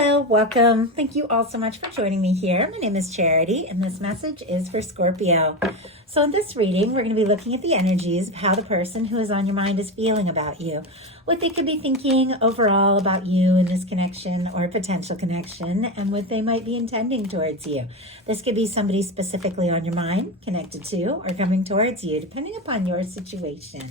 Hello, welcome. Thank you all so much for joining me here. My name is Charity, and this message is for Scorpio. So in this reading, we're going to be looking at the energies of how the person who is on your mind is feeling about you, what they could be thinking overall about you in this connection or potential connection, and what they might be intending towards you. This could be somebody specifically on your mind, connected to, or coming towards you, depending upon your situation.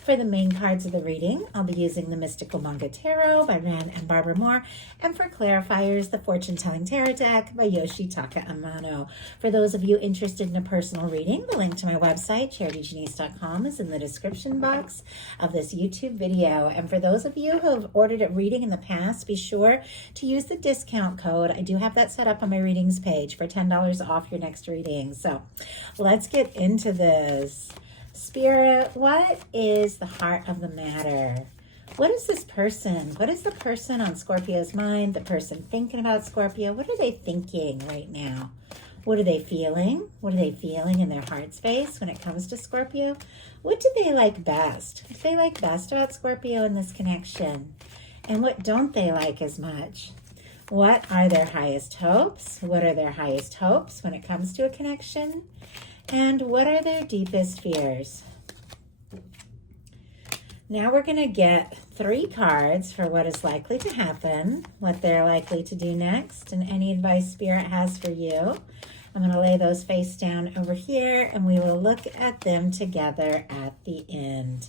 For the main cards of the reading, I'll be using the Mystical Manga Tarot by Rann and Barbara Moore, and for clarifiers, the Fortune Telling Tarot deck by Yoshitaka Amano. For those of you interested in a personal reading, the link to my website, charityjanice.com, is in the description box of this YouTube video. And for those of you who have ordered a reading in the past, be sure to use the discount code. I do have that set up on my readings page for $10 off your next reading. So let's get into this. Spirit, what is the heart of the matter? What is this person? What is the person on Scorpio's mind? The person thinking about Scorpio? What are they thinking right now? What are they feeling? What are they feeling in their heart space when it comes to Scorpio? What do they like best? What do they like best about Scorpio in this connection? And what don't they like as much? What are their highest hopes? What are their highest hopes when it comes to a connection? And what are their deepest fears? Now we're going to get 3 cards for what is likely to happen, what they're likely to do next, and any advice Spirit has for you. I'm going to lay those face down over here, and we will look at them together at the end.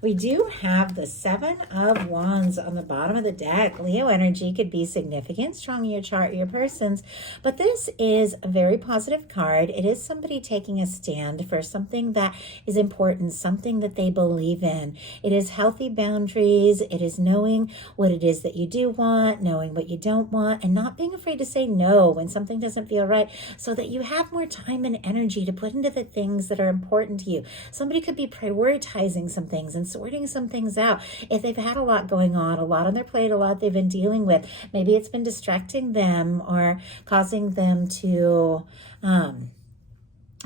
We do have the 7 of Wands on the bottom of the deck. Leo energy could be significant, strong in your chart or your person's, but this is a very positive card. It is somebody taking a stand for something that is important, something that they believe in. It is healthy boundaries. It is knowing what it is that you do want, knowing what you don't want, and not being afraid to say no when something doesn't feel right, so that you have more time and energy to put into the things that are important to you. Somebody could be prioritizing some things and sorting some things out. If they've had a lot going on, a lot on their plate, a lot they've been dealing with, maybe it's been distracting them or causing them to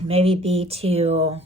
maybe be too,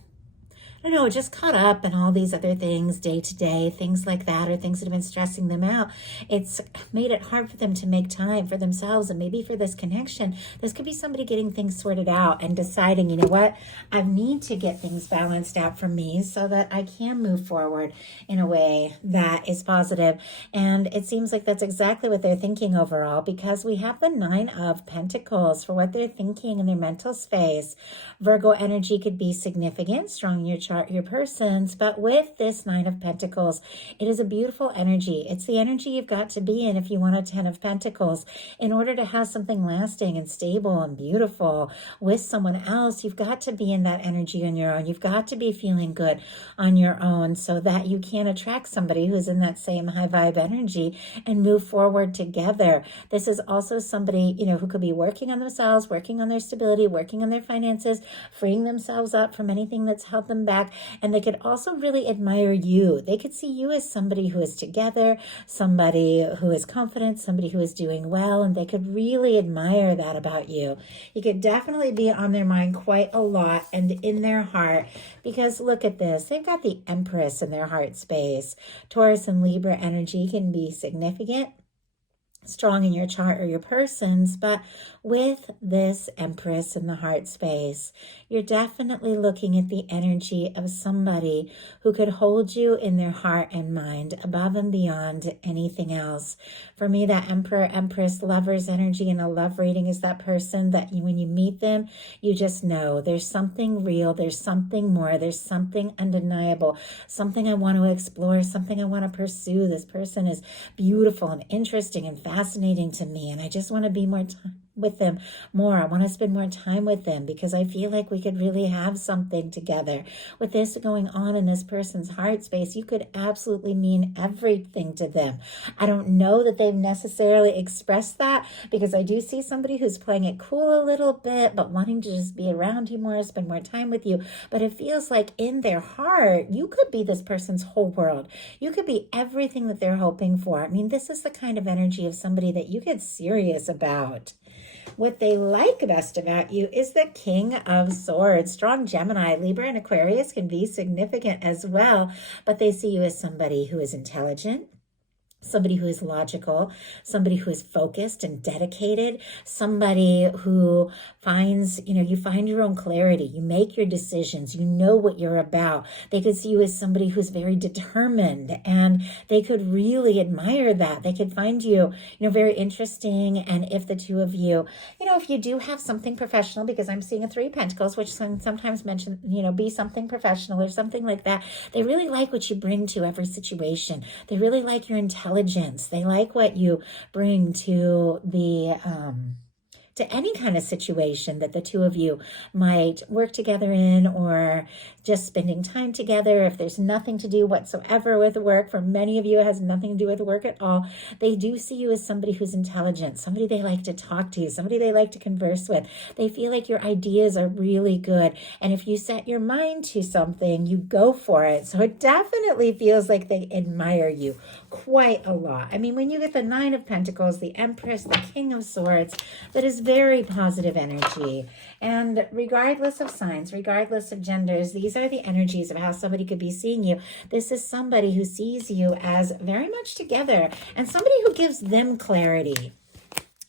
I don't know, just caught up in all these other things day to day, things like that, or things that have been stressing them out. It's made it hard for them to make time for themselves and maybe for this connection. This could be somebody getting things sorted out and deciding, you know what, I need to get things balanced out for me so that I can move forward in a way that is positive. And it seems like that's exactly what they're thinking overall, because we have the 9 of Pentacles for what they're thinking in their mental space. Virgo energy could be significant, strong in your chart, your person's, but with this 9 of Pentacles, it is a beautiful energy. It's the energy you've got to be in if you want a 10 of Pentacles. In order to have something lasting and stable and beautiful with someone else, you've got to be in that energy on your own. You've got to be feeling good on your own so that you can attract somebody who's in that same high vibe energy and move forward together. This is also somebody, you know, who could be working on themselves, working on their stability, working on their finances, freeing themselves up from anything that's held them back. And they could also really admire you. They could see you as somebody who is together, somebody who is confident, somebody who is doing well, and they could really admire that about you. You could definitely be on their mind quite a lot and in their heart, because look at this. They've got the Empress in their heart space. Taurus and Libra energy can be significant, strong in your chart or your person's, but with this Empress in the heart space, you're definitely looking at the energy of somebody who could hold you in their heart and mind above and beyond anything else. For me, that Emperor, Empress, Lover's energy in a love reading is that person that when you meet them, you just know there's something real, there's something more, there's something undeniable, something I want to explore, something I want to pursue. This person is beautiful and interesting and fascinating to me, and I just want to be more time with them more. I want to spend more time with them because I feel like we could really have something together. With this going on in this person's heart space, you could absolutely mean everything to them. I don't know that they've necessarily expressed that, because I do see somebody who's playing it cool a little bit, but wanting to just be around you more, spend more time with you. But it feels like in their heart, you could be this person's whole world. You could be everything that they're hoping for. I mean, this is the kind of energy of somebody that you get serious about. What they like best about you is the King of Swords. Strong Gemini, Libra, and Aquarius can be significant as well, but they see you as somebody who is intelligent, somebody who is logical, somebody who is focused and dedicated, somebody who finds, you find your own clarity, you make your decisions, you know what you're about. They could see you as somebody who's very determined, and they could really admire that. They could find you, very interesting. And if the two of you, if you do have something professional, because I'm seeing a 3 of Pentacles, which sometimes mention, be something professional or something like that, they really like what you bring to every situation. They really like your intelligence. They like what you bring to the to any kind of situation that the two of you might work together in, or just spending time together. If there's nothing to do whatsoever with work, for many of you it has nothing to do with work at all, they do see you as somebody who's intelligent, somebody they like to talk to, somebody they like to converse with. They feel like your ideas are really good, and if you set your mind to something, you go for it. So it definitely feels like they admire you quite a lot. I mean, when you get the 9 of Pentacles, the Empress, the King of Swords, that is very positive energy. And regardless of signs, regardless of genders, these are the energies of how somebody could be seeing you. This is somebody who sees you as very much together, and somebody who gives them clarity.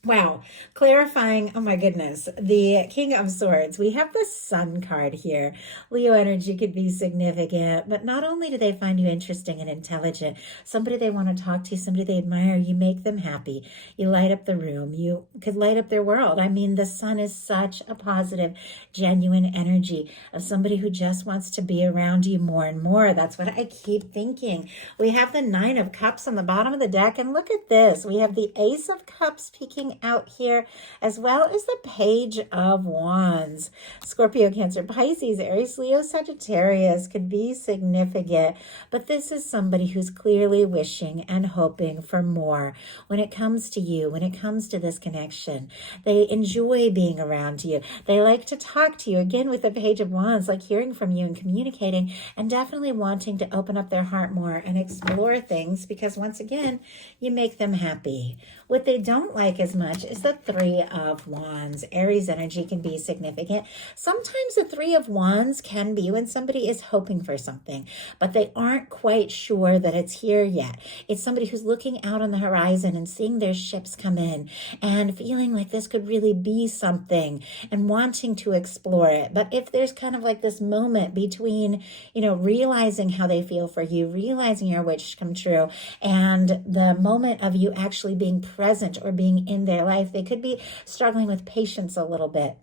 Wow, clarifying, oh my goodness, the King of Swords. We have the Sun card here. Leo energy could be significant, but not only do they find you interesting and intelligent, somebody they want to talk to, somebody they admire, you make them happy. You light up the room. You could light up their world. I mean, the Sun is such a positive, genuine energy of somebody who just wants to be around you more and more. That's what I keep thinking. We have the 9 of Cups on the bottom of the deck, and look at this. We have the Ace of Cups peeking out here, as well as the Page of Wands. Scorpio, Cancer, Pisces, Aries, Leo, Sagittarius could be significant, but this is somebody who's clearly wishing and hoping for more when it comes to you, when it comes to this connection. They enjoy being around you. They like to talk to you, again with the Page of Wands, like hearing from you and communicating, and definitely wanting to open up their heart more and explore things, because once again, you make them happy. What they don't like as much is the 3 of Wands. Aries energy can be significant. Sometimes the 3 of Wands can be when somebody is hoping for something, but they aren't quite sure that it's here yet. It's somebody who's looking out on the horizon and seeing their ships come in and feeling like this could really be something and wanting to explore it. But if there's kind of like this moment between, realizing how they feel for you, realizing your wish come true, and the moment of you actually being present or being in their life, they could be struggling with patience a little bit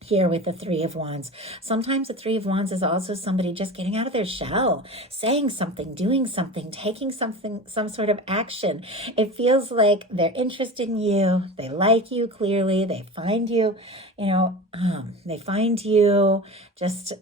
here with the 3 of Wands. Sometimes the 3 of Wands is also somebody just getting out of their shell, saying something, doing something, taking something, some sort of action. It feels like they're interested in you. They like you clearly. They find you, they find you just,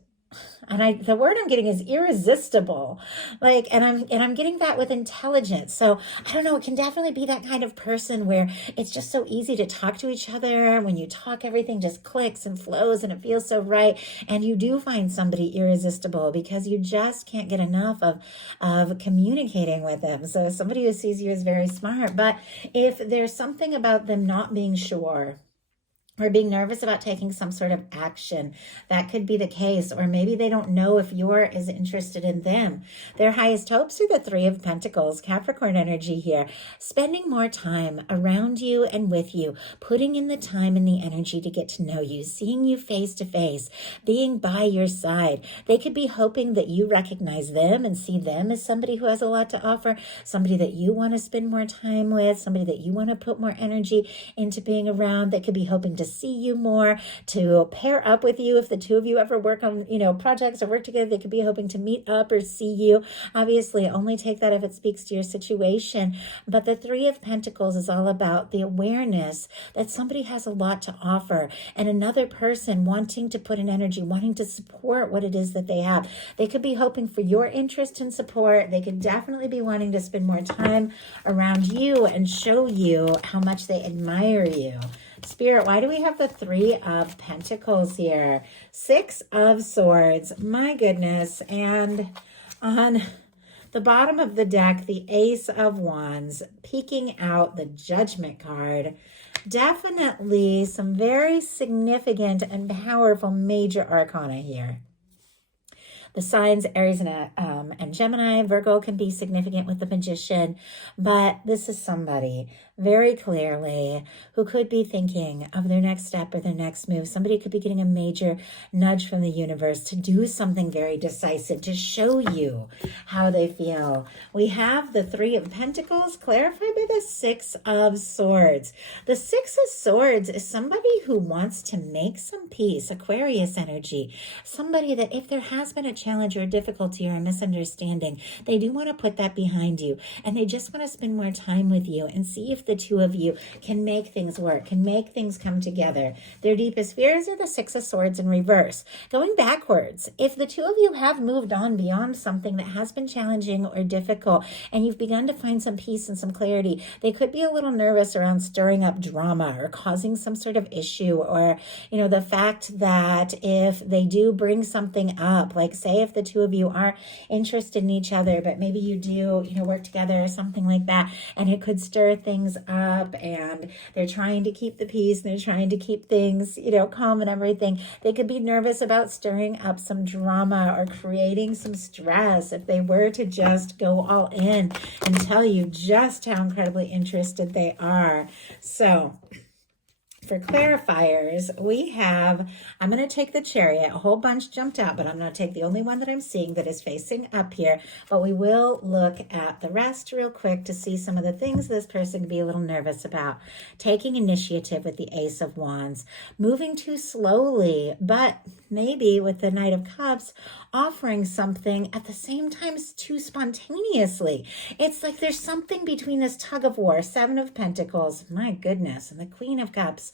and the word I'm getting is irresistible. And I'm getting that with intelligence. So I don't know, it can definitely be that kind of person where it's just so easy to talk to each other. When you talk, everything just clicks and flows and it feels so right. And you do find somebody irresistible because you just can't get enough of communicating with them. So somebody who sees you is very smart. But if there's something about them not being sure, or being nervous about taking some sort of action, that could be the case. Or maybe they don't know if you're as interested in them. Their highest hopes are the 3 of Pentacles, Capricorn energy here. Spending more time around you and with you, putting in the time and the energy to get to know you, seeing you face to face, being by your side. They could be hoping that you recognize them and see them as somebody who has a lot to offer, somebody that you want to spend more time with, somebody that you want to put more energy into being around. They could be hoping to see you more, to pair up with you. If the two of you ever work on, projects or work together, they could be hoping to meet up or see you. Obviously, only take that if it speaks to your situation. But the 3 of Pentacles is all about the awareness that somebody has a lot to offer, and another person wanting to put in energy, wanting to support what it is that they have. They could be hoping for your interest and support. They could definitely be wanting to spend more time around you and show you how much they admire you. Spirit, why do we have the 3 of Pentacles here? 6 of Swords. My goodness. And on the bottom of the deck, the Ace of Wands, peeking out the Judgment card. Definitely some very significant and powerful major arcana here. The signs Aries and Gemini. Virgo can be significant with the Magician, but this is somebody very clearly who could be thinking of their next step or their next move. Somebody could be getting a major nudge from the universe to do something very decisive, to show you how they feel. We have the Three of Pentacles clarified by the Six of Swords. The Six of Swords is somebody who wants to make some peace, Aquarius energy. Somebody that if there has been a challenge or a difficulty or a misunderstanding, they do want to put that behind you, and they just want to spend more time with you and see if the two of you can make things work, can make things come together. Their deepest fears are the Six of Swords in reverse. Going backwards, if the two of you have moved on beyond something that has been challenging or difficult, and you've begun to find some peace and some clarity, they could be a little nervous around stirring up drama or causing some sort of issue, or, the fact that if they do bring something up, like say if the two of you are interested in each other, but maybe you do, work together or something like that, and it could stir things up, and they're trying to keep the peace, and they're trying to keep things, calm and everything. They could be nervous about stirring up some drama or creating some stress if they were to just go all in and tell you just how incredibly interested they are. So for clarifiers, we have, I'm going to take the Chariot. A whole bunch jumped out, but I'm going to take the only one that I'm seeing that is facing up here. But we will look at the rest real quick to see some of the things this person could be a little nervous about. Taking initiative with the Ace of Wands. Moving too slowly, but maybe with the Knight of Cups, offering something at the same time too spontaneously. It's like there's something between this tug of war, Seven of Pentacles, my goodness, and the Queen of Cups,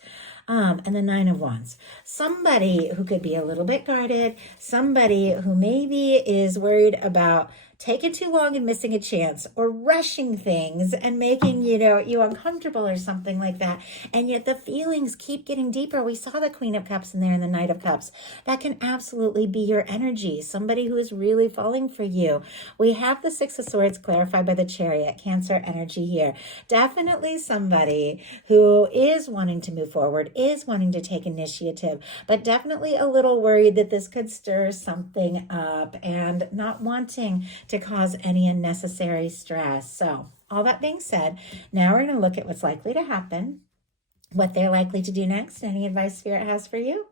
and the Nine of Wands. Somebody who could be a little bit guarded, somebody who maybe is worried about taking too long and missing a chance, or rushing things and making, you uncomfortable or something like that. And yet the feelings keep getting deeper. We saw the Queen of Cups in there and the Knight of Cups. That can absolutely be your energy. Somebody who is really falling for you. We have the Six of Swords clarified by the Chariot, Cancer energy here. Definitely somebody who is wanting to move forward, is wanting to take initiative, but definitely a little worried that this could stir something up and not wanting to cause any unnecessary stress. So all that being said, now we're going to look at what's likely to happen, what they're likely to do next. Any advice Spirit has for you?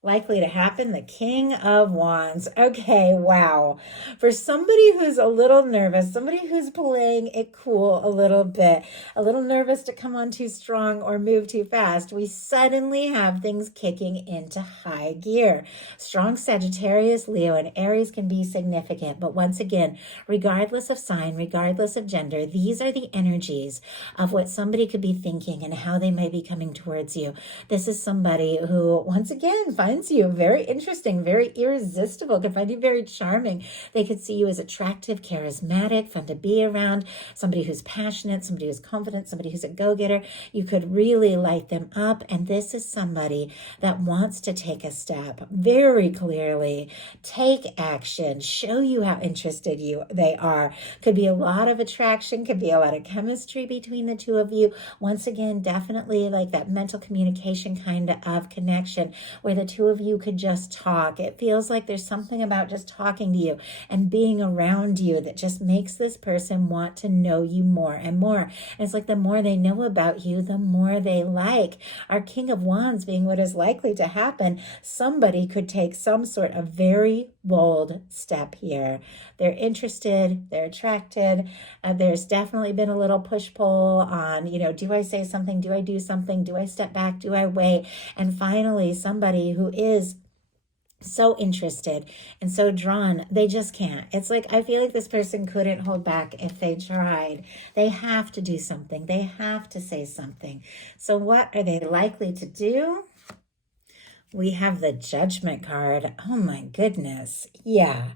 Likely to happen, the King of Wands. Okay, wow. For somebody who's a little nervous, somebody who's playing it cool a little bit, a little nervous to come on too strong or move too fast, we suddenly have things kicking into high gear. Strong Sagittarius, Leo, and Aries can be significant, but once again, regardless of sign, regardless of gender, these are the energies of what somebody could be thinking and how they might be coming towards you. This is somebody who, once again, finds you very interesting, very irresistible, could find you very charming. They could see you as attractive, charismatic, fun to be around, somebody who's passionate, somebody who's confident, somebody who's a go-getter. You could really light them up, and this is somebody that wants to take a step very clearly, take action, show you how interested they are. Could be a lot of attraction, could be a lot of chemistry between the two of you. Once again, definitely like that mental communication kind of connection where the two of you could just talk. It feels like there's something about just talking to you and being around you that just makes this person want to know you more and more. And it's like the more they know about you, the more they like. Our King of Wands being what is likely to happen, somebody could take some sort of very bold step here. They're interested, they're attracted. There's definitely been a little push-pull on, do I say something? Do I do something? Do I step back? Do I wait? And finally, somebody who is so interested and so drawn, they just can't. It's like, I feel like this person couldn't hold back if they tried. They have to do something. They have to say something. So what are they likely to do? We have the Judgment card. Oh my goodness. Yeah,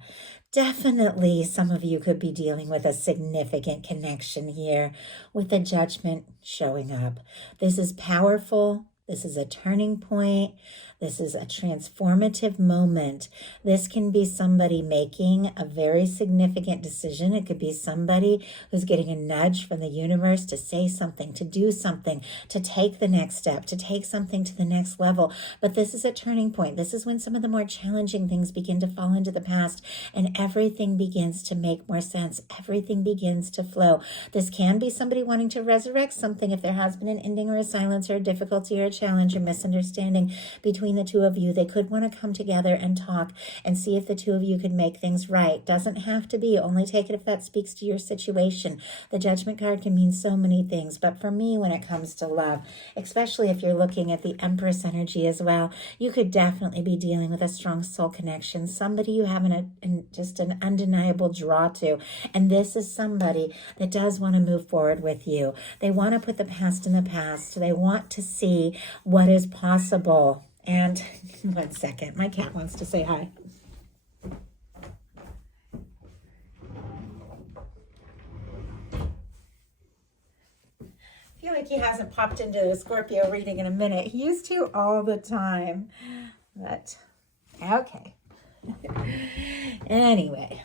definitely some of you could be dealing with a significant connection here with the Judgment showing up. This is powerful. This is a turning point. This is a transformative moment. This can be somebody making a very significant decision. It could be somebody who's getting a nudge from the universe to say something, to do something, to take the next step, to take something to the next level. But this is a turning point. This is when some of the more challenging things begin to fall into the past and everything begins to make more sense. Everything begins to flow. This can be somebody wanting to resurrect something if there has been an ending or a silence or a difficulty or a challenge or misunderstanding between the two of you. They could want to come together and talk and see if the two of you could make things right. Doesn't have to be. Only take it if that speaks to your situation. The Judgment card can mean so many things, but for me, when it comes to love, especially if you're looking at the Empress energy as well, you could definitely be dealing with a strong soul connection, somebody you have just an undeniable draw to, and this is somebody that does want to move forward with you. They want to put the past in the past. They want to see what is possible. And 1 second, my cat wants to say hi. I feel like he hasn't popped into the Scorpio reading in a minute. He used to all the time, but okay. Anyway,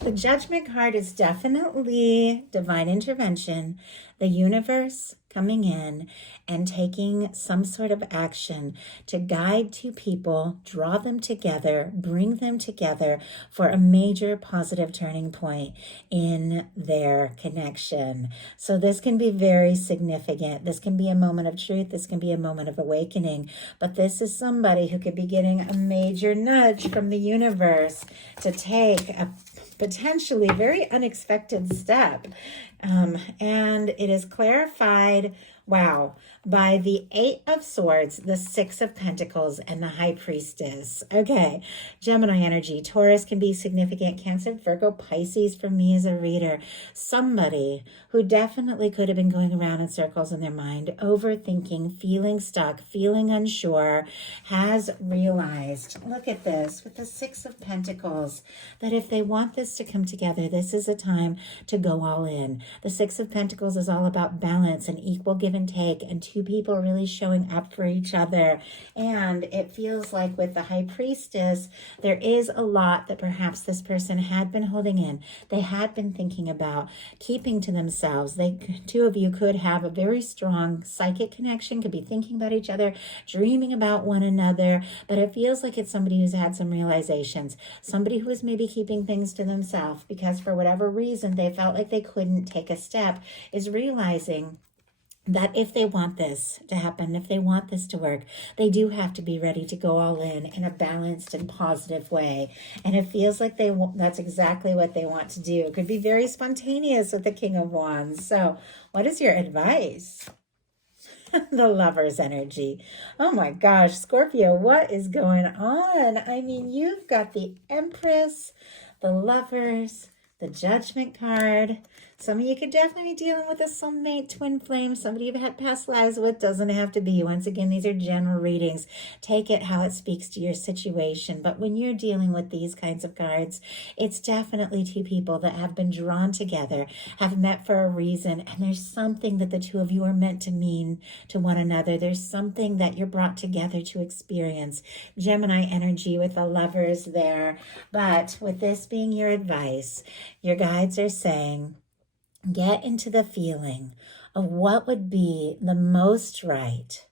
the Judgment card is definitely divine intervention, the universe coming in and taking some sort of action to guide two people, draw them together, bring them together for a major positive turning point in their connection. So this can be very significant. This can be a moment of truth. This can be a moment of awakening. But this is somebody who could be getting a major nudge from the universe to take a potentially very unexpected step. And it is clarified, wow, by the 8 of Swords, the 6 of Pentacles, and the High Priestess. Okay, Gemini energy. Taurus can be significant. Cancer, Virgo, Pisces for me as a reader. Somebody who definitely could have been going around in circles in their mind, overthinking, feeling stuck, feeling unsure, has realized, look at this, with the 6 of Pentacles, that if they want this to come together, this is a time to go all in. The 6 of Pentacles is all about balance and equal give and take, and two people really showing up for each other. And it feels like with the High Priestess, there is a lot that perhaps this person had been holding in. They had been thinking about keeping to themselves. Two of you could have a very strong psychic connection, could be thinking about each other, dreaming about one another, but it feels like it's somebody who's had some realizations, somebody who is maybe keeping things to themselves because for whatever reason they felt like they couldn't take a step, is realizing that if they want this to happen, if they want this to work, they do have to be ready to go all in a balanced and positive way. And it feels like that's exactly what they want to do. It could be very spontaneous with the King of Wands. So what is your advice? The Lover's energy. Oh my gosh, Scorpio, what is going on? I mean, you've got the Empress, the Lovers, the Judgment card. Some of you could definitely be dealing with a soulmate, twin flame, somebody you've had past lives with. Doesn't have to be. Once again, these are general readings. Take it how it speaks to your situation. But when you're dealing with these kinds of cards, it's definitely two people that have been drawn together, have met for a reason, and there's something that the two of you are meant to mean to one another. There's something that you're brought together to experience. Gemini energy with the Lovers there. But with this being your advice, your guides are saying, get into the feeling of what would be the most right,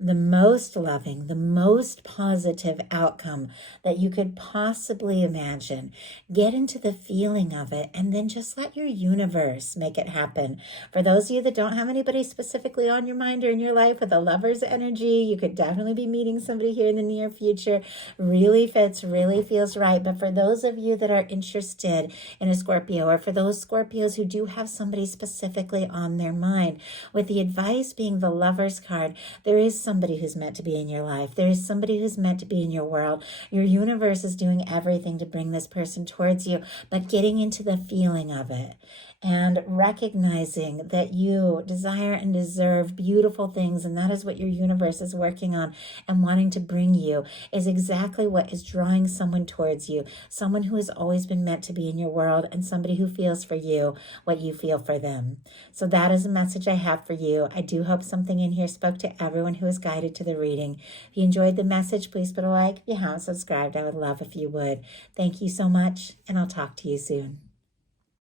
the most loving, the most positive outcome that you could possibly imagine. Get into the feeling of it and then just let your universe make it happen. For those of you that don't have anybody specifically on your mind or in your life with a Lover's energy, you could definitely be meeting somebody here in the near future. Really fits, really feels right. But for those of you that are interested in a Scorpio, or for those Scorpios who do have somebody specifically on their mind, with the advice being the Lover's card, there is somebody who's meant to be in your life. There is somebody who's meant to be in your world. Your universe is doing everything to bring this person towards you, but getting into the feeling of it and recognizing that you desire and deserve beautiful things, and that is what your universe is working on and wanting to bring you, is exactly what is drawing someone towards you, someone who has always been meant to be in your world, and somebody who feels for you what you feel for them. So that is a message I have for you. I do hope something in here spoke to everyone who is guided to the reading. If you enjoyed the message, please put a like. If you haven't subscribed, I would love if you would. Thank you so much, and I'll talk to you soon.